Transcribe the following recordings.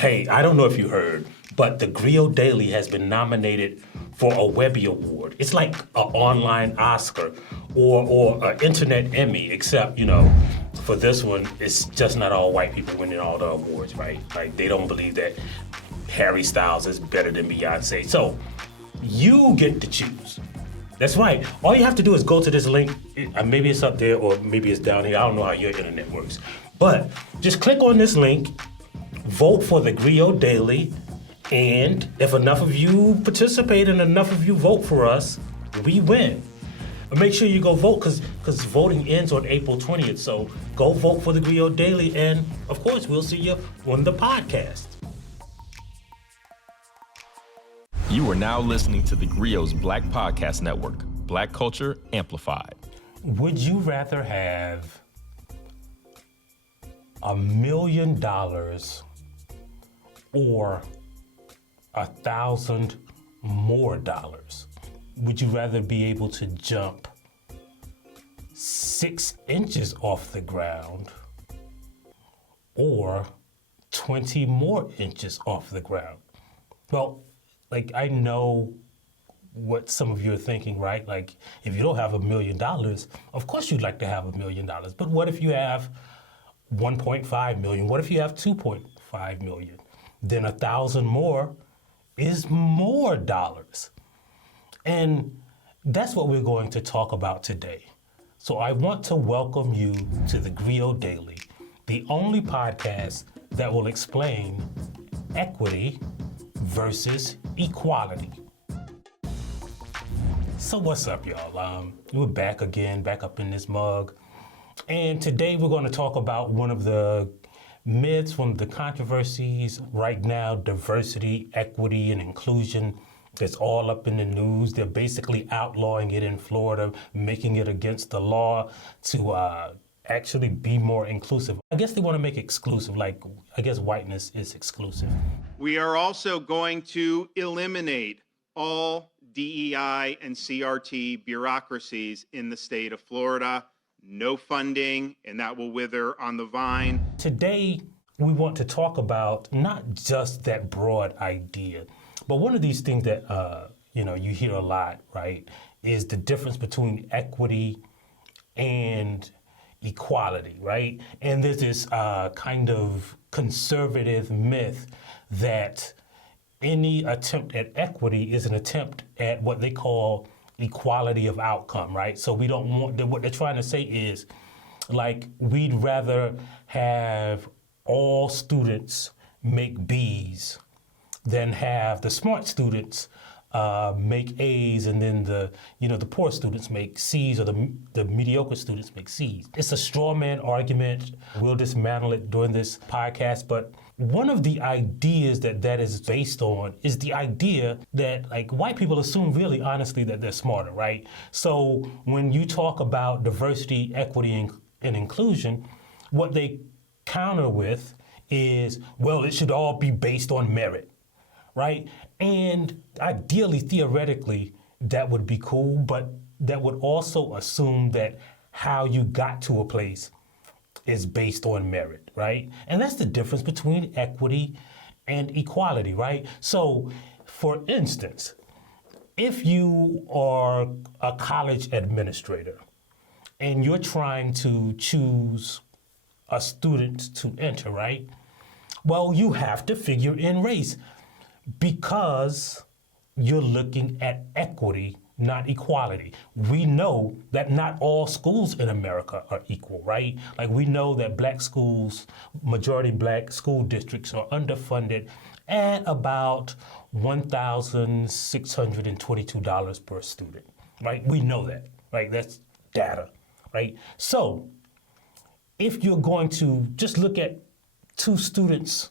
Hey, I don't know if you heard, but the Grio Daily has been nominated for a Webby Award. It's like an online Oscar or an internet Emmy, except, for this one, it's just not all white people winning all the awards, right? Like, they don't believe that Harry Styles is better than Beyonce. So, you get to choose. That's right. All you have to do is go to this link. Maybe it's up there or maybe it's down here. I don't know how your internet works. But just click on this link, vote for the Grio Daily, and if enough of you participate and enough of you vote for us, we win. But make sure you go vote because voting ends on April 20th. So go vote for the Grio Daily, and of course, we'll see you on the podcast. You are now listening to the Grio's Black Podcast Network, Black Culture Amplified. Would you rather have $1 million or 1,000 more dollars? Would you rather be able to jump 6 inches off the ground or 20 more inches off the ground? Well, I know what some of you are thinking, right? Like, if you don't have $1 million, of course you'd like to have $1 million. But what if you have 1.5 million? What if you have 2.5 million? Then 1,000 more is more dollars. And that's what we're going to talk about today. So I want to welcome you to the Grio Daily, the only podcast that will explain equity versus equality. So what's up, y'all? We're back again, back up in this mug. And today we're going to talk about one of the myths, one of the controversies right now, diversity, equity, and inclusion. That's all up in the news. They're basically outlawing it in Florida, making it against the law to actually be more inclusive. I guess they want to make it exclusive, like I guess whiteness is exclusive. We are also going to eliminate all DEI and CRT bureaucracies in the state of Florida. No funding, and that will wither on the vine. Today, we want to talk about not just that broad idea, but one of these things that you hear a lot, right, is the difference between equity and equality, right? And there's this kind of conservative myth that any attempt at equity is an attempt at what they call equality of outcome, right? So we don't want, what they're trying to say is, like, we'd rather have all students make B's than have the smart students make A's and then the poor students make C's or the mediocre students make C's. It's a straw man argument. We'll dismantle it during this podcast, but one of the ideas that is based on is the idea that, like, white people assume really honestly that they're smarter, right? So when you talk about diversity, equity, and inclusion, what they counter with is, well, it should all be based on merit, right? And ideally, theoretically, that would be cool, but that would also assume that how you got to a place is based on merit, right? And that's the difference between equity and equality, right? So, for instance, if you are a college administrator and you're trying to choose a student to enter, right? Well, you have to figure in race because you're looking at equity, not equality. We know that not all schools in America are equal, right? Like, we know that black schools, majority black school districts are underfunded at about $1,622 per student, right? We know that, right? That's data, right? So if you're going to just look at 2 students,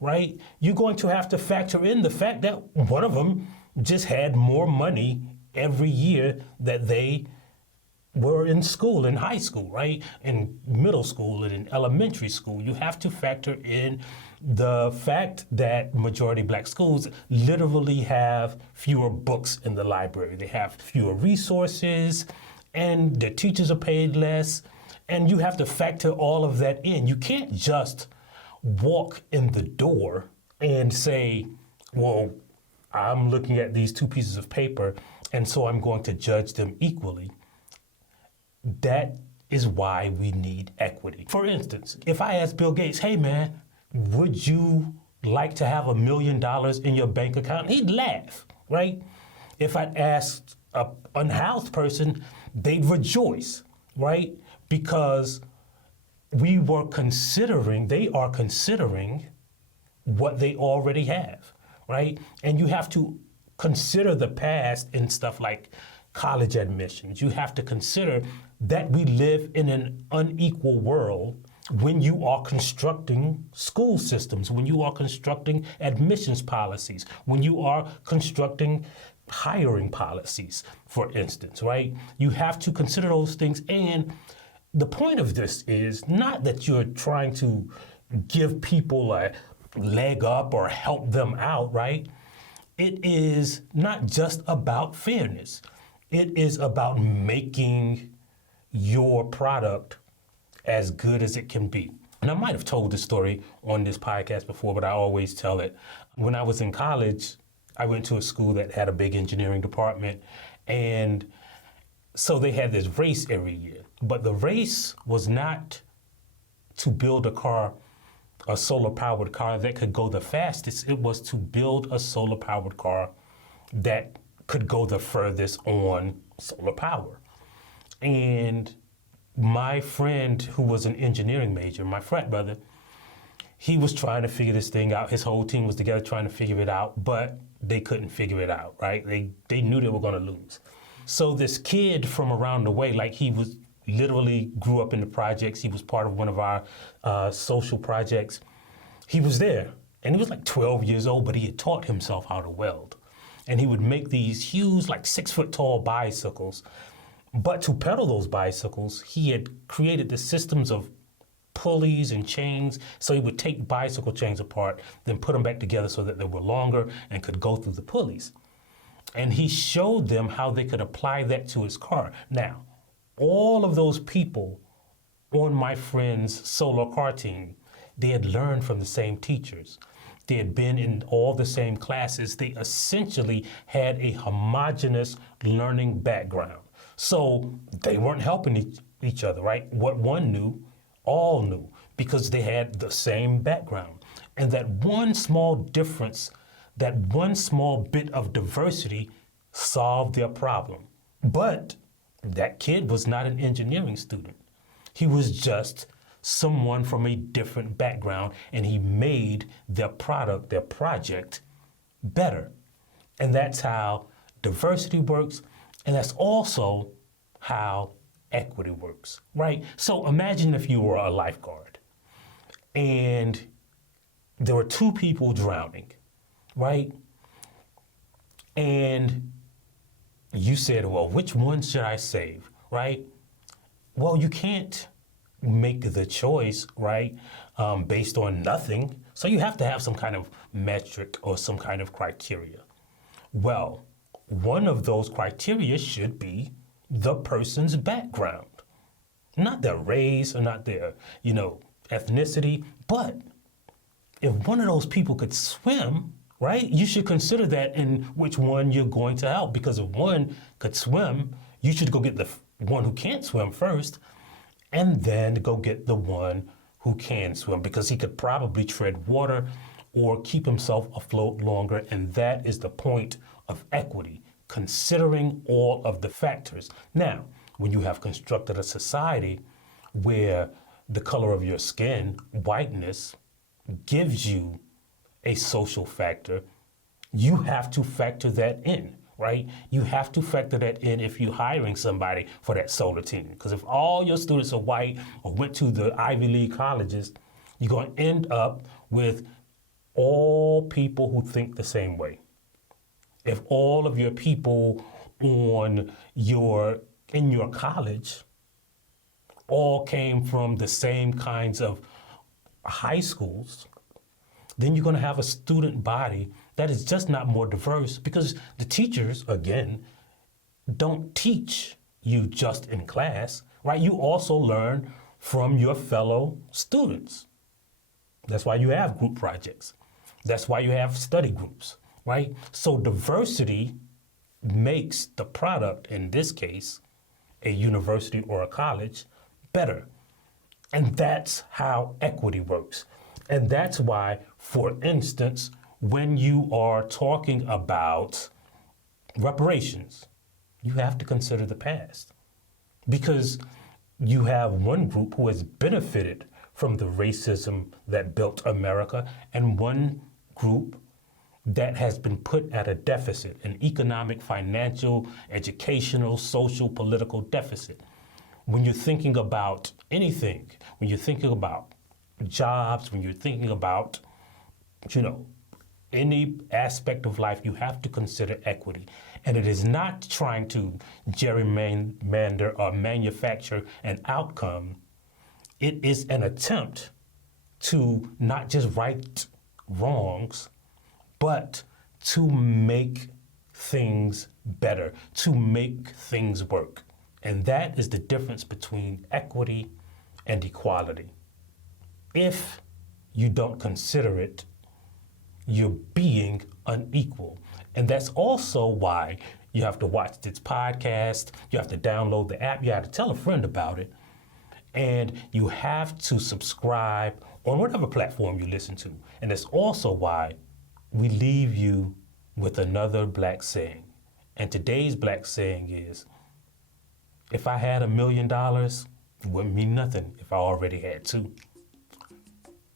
right, you're going to have to factor in the fact that one of them just had more money every year that they were in school, in high school, right? In middle school and in elementary school. You have to factor in the fact that majority black schools literally have fewer books in the library. They have fewer resources and the teachers are paid less. And you have to factor all of that in. You can't just walk in the door and say, well, I'm looking at these two pieces of paper, and so I'm going to judge them equally. That is why we need equity. For instance, if I ask Bill Gates, hey man, would you like to have $1 million in your bank account? He'd laugh, right? If I'd asked an unhoused person, they'd rejoice, right? Because they are considering what they already have, right? And you have to consider the past in stuff like college admissions. You have to consider that we live in an unequal world when you are constructing school systems, when you are constructing admissions policies, when you are constructing hiring policies, for instance, right? You have to consider those things. And the point of this is not that you're trying to give people a leg up or help them out, right? It is not just about fairness. It is about making your product as good as it can be. And I might have told this story on this podcast before, but I always tell it. When I was in college, I went to a school that had a big engineering department, and so they had this race every year. But the race was not to build a solar-powered car that could go the fastest. It was to build a solar-powered car that could go the furthest on solar power. And my friend, who was an engineering major, my frat brother, he was trying to figure this thing out. His whole team was together trying to figure it out, but they couldn't figure it out, right? They knew they were going to lose. So this kid from around the way, like he was literally grew up in the projects. He was part of one of our social projects. He was there, and he was like 12 years old, but he had taught himself how to weld. And he would make these huge, like 6-foot-tall bicycles. But to pedal those bicycles, he had created the systems of pulleys and chains. So he would take bicycle chains apart, then put them back together so that they were longer and could go through the pulleys. And he showed them how they could apply that to his car. Now, all of those people on my friend's solar car team, they had learned from the same teachers. They had been in all the same classes. They essentially had a homogeneous learning background. So they weren't helping each other, right? What one knew, all knew, because they had the same background. And that one small difference, that one small bit of diversity solved their problem. But that kid was not an engineering student. He was just someone from a different background, and he made their product, their project, better. And that's how diversity works, and that's also how equity works, right? So imagine if you were a lifeguard, and there were two people drowning, right? And you said, well, which one should I save, right? Well, you can't make the choice, right, based on nothing. So you have to have some kind of metric or some kind of criteria. Well, one of those criteria should be the person's background, not their race or not their, ethnicity. But if one of those people could swim, right, you should consider that in which one you're going to help. Because if one could swim, you should go get the one who can't swim first, and then go get the one who can swim, because he could probably tread water or keep himself afloat longer. And that is the point of equity, considering all of the factors. Now, when you have constructed a society where the color of your skin, whiteness, gives you a social factor, you have to factor that in, right? You have to factor that in if you're hiring somebody for that solar team. Because if all your students are white or went to the Ivy League colleges, you're going to end up with all people who think the same way. If all of your people in your college all came from the same kinds of high schools, then you're going to have a student body that is just not more diverse, because the teachers, again, don't teach you just in class, right? You also learn from your fellow students. That's why you have group projects. That's why you have study groups, right? So diversity makes the product, in this case, a university or a college, better. And that's how equity works. And that's why, for instance, when you are talking about reparations, you have to consider the past. Because you have one group who has benefited from the racism that built America, and one group that has been put at a deficit, an economic, financial, educational, social, political deficit. When you're thinking about anything, when you're thinking about jobs, when you're thinking about, any aspect of life, you have to consider equity. And it is not trying to gerrymander or manufacture an outcome. It is an attempt to not just right wrongs, but to make things better, to make things work. And that is the difference between equity and equality. If you don't consider it, you're being unequal. And that's also why you have to watch this podcast, you have to download the app, you have to tell a friend about it, and you have to subscribe on whatever platform you listen to. And that's also why we leave you with another black saying. And today's black saying is, if I had $1 million, it wouldn't mean nothing if I already had two.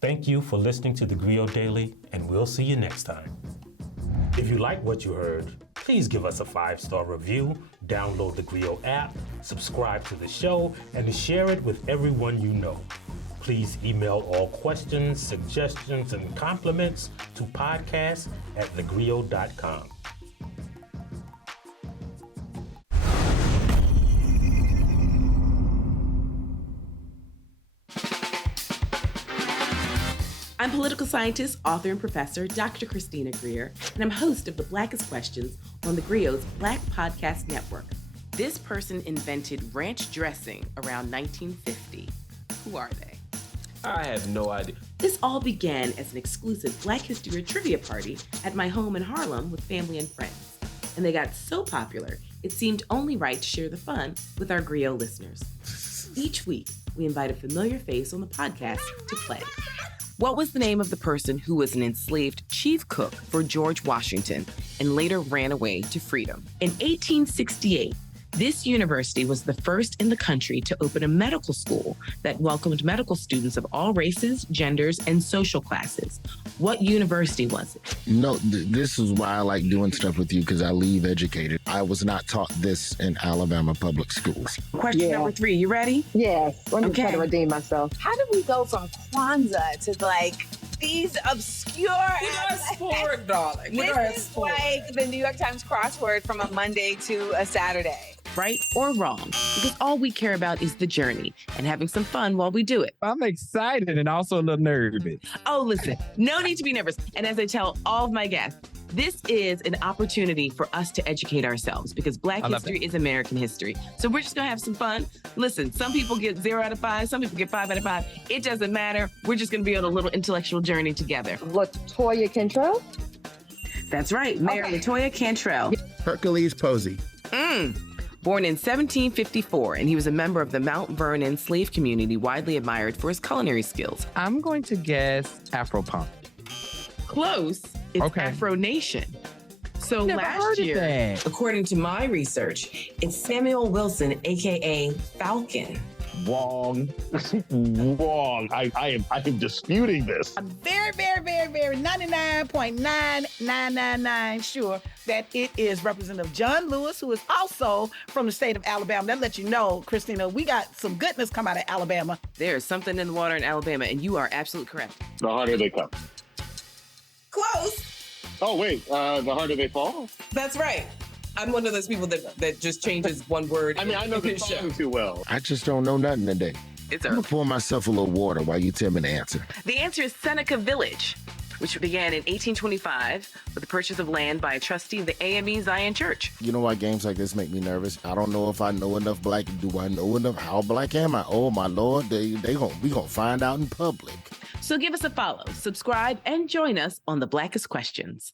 Thank you for listening to the Grio Daily, and we'll see you next time. If you like what you heard, please give us a 5-star review, download the Grio app, subscribe to the show, and share it with everyone you know. Please email all questions, suggestions, and compliments to podcast@thegrio.com. I'm political scientist, author, and professor Dr. Christina Greer, and I'm host of the Blackest Questions on the Grio's Black Podcast Network. This person invented ranch dressing around 1950. Who are they? I have no idea. This all began as an exclusive Black History trivia party at my home in Harlem with family and friends. And they got so popular, it seemed only right to share the fun with our Grio listeners. Each week, we invite a familiar face on the podcast to play. What was the name of the person who was an enslaved chief cook for George Washington and later ran away to freedom? In 1868, this university was the first in the country to open a medical school that welcomed medical students of all races, genders, and social classes. What university was it? This is why I like doing stuff with you, because I leave educated. I was not taught this in Alabama public schools. Question number 3, you ready? Yes. Let me try to redeem myself. How did we go from Kwanzaa to these obscure? We got sport, darling. This is like the New York Times crossword from a Monday to a Saturday. Right or wrong, because all we care about is the journey and having some fun while we do it. I'm excited and also a little nervous. Oh, listen, no need to be nervous. And as I tell all of my guests, this is an opportunity for us to educate ourselves, because Black history is American history. So we're just gonna have some fun. Listen, some people get 0 out of 5, some people get 5 out of 5. It doesn't matter. We're just gonna be on a little intellectual journey together. LaToya Cantrell? That's right, Mayor LaToya Cantrell. Hercules Posey. Born in 1754, and he was a member of the Mount Vernon slave community, widely admired for his culinary skills. I'm going to guess Afro-punk. Close. It's Afro Nation. So last year, according to my research, it's Samuel Wilson, aka Falcon. Wrong. Wrong. I am disputing this. I'm very 99.9999 sure that it is Representative John Lewis, who is also from the state of Alabama. That lets you know, Christina, we got some goodness come out of Alabama. There's something in the water in Alabama, and you are absolutely correct. The harder they come. Close. Oh, wait. The harder they fall? That's right. I'm one of those people that just changes one word. I mean, I know the song too well. I just don't know nothing today. It's I'm going to pour myself a little water while you tell me the answer. The answer is Seneca Village, which began in 1825 with the purchase of land by a trustee of the AME Zion Church. You know why games like this make me nervous? I don't know if I know enough black. Do I know enough? How black am I? Oh, my Lord, we gonna find out in public. So give us a follow, subscribe, and join us on the Blackest Questions.